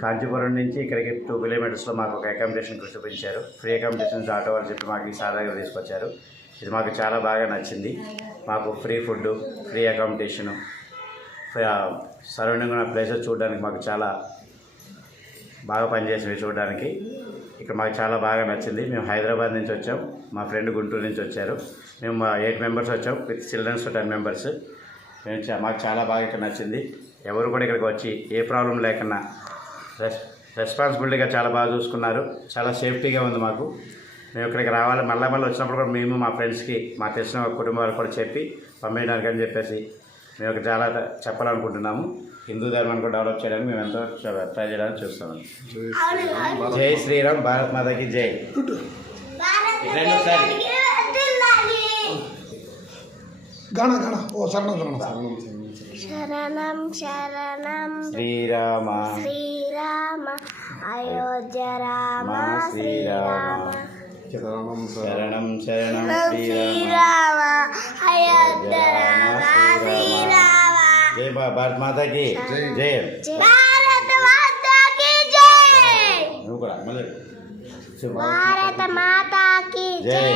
కాంచీపురం నుంచి ఇక్కడికి 2 కిలోమీటర్స్లో మాకు ఒక అకామిడేషన్ చూపించారు. ఫ్రీ అకామిడేషన్స్ ఆటో వాళ్ళు చెప్పి మాకు ఈ సార్ దగ్గర తీసుకొచ్చారు. ఇది మాకు చాలా బాగా నచ్చింది. మాకు free food, free accommodation, surrounding ఉన్న ప్లేసెస్ చూడడానికి మాకు చాలా బాగా పనిచేసినవి చూడడానికి. ఇక్కడ మాకు చాలా బాగా నచ్చింది. మేము హైదరాబాద్ నుంచి వచ్చాం, మా ఫ్రెండ్ గుంటూరు నుంచి వచ్చారు. మేము 8 మెంబర్స్ వచ్చాం, విత్ చిల్డ్రన్స్ 10 మెంబర్స్. మాకు చాలా బాగా ఇక్కడ నచ్చింది. ఎవరు కూడా ఇక్కడికి వచ్చి ఏ ప్రాబ్లం లేకుండా రెస్పాన్సిబిలిటీగా చాలా బాగా చూసుకున్నారు. చాలా సేఫ్టీగా ఉంది మాకు. మేము ఇక్కడికి రావాలి, మళ్ళీ వచ్చినప్పుడు కూడా మేము మా ఫ్రెండ్స్కి, మా తెలిసిన కుటుంబాలకు కూడా చెప్పి పంపించడానికి అని చెప్పేసి మేము ఇక్కడ చాలా చెప్పాలనుకుంటున్నాము. హిందూ ధర్మాన్ని కూడా డెవలప్ చేయడానికి మేము ఎంతో ట్రై చేయడానికి చూస్తున్నాము. జై శ్రీరామ్, భారత్ మాతాకి జై. శరణం శరణం శ్రీరామ శ్రీరామ అయోధ్య రామ శ్రీరామ. శరణం శరణం శ్రీరామ అయోధ్య రామ శ్రీరామ. జై భారత్ మాతాకి జై. భారత మాతాకి జై. నువ్వు కూడా మళ్ళీ భారత మాతాకి జై.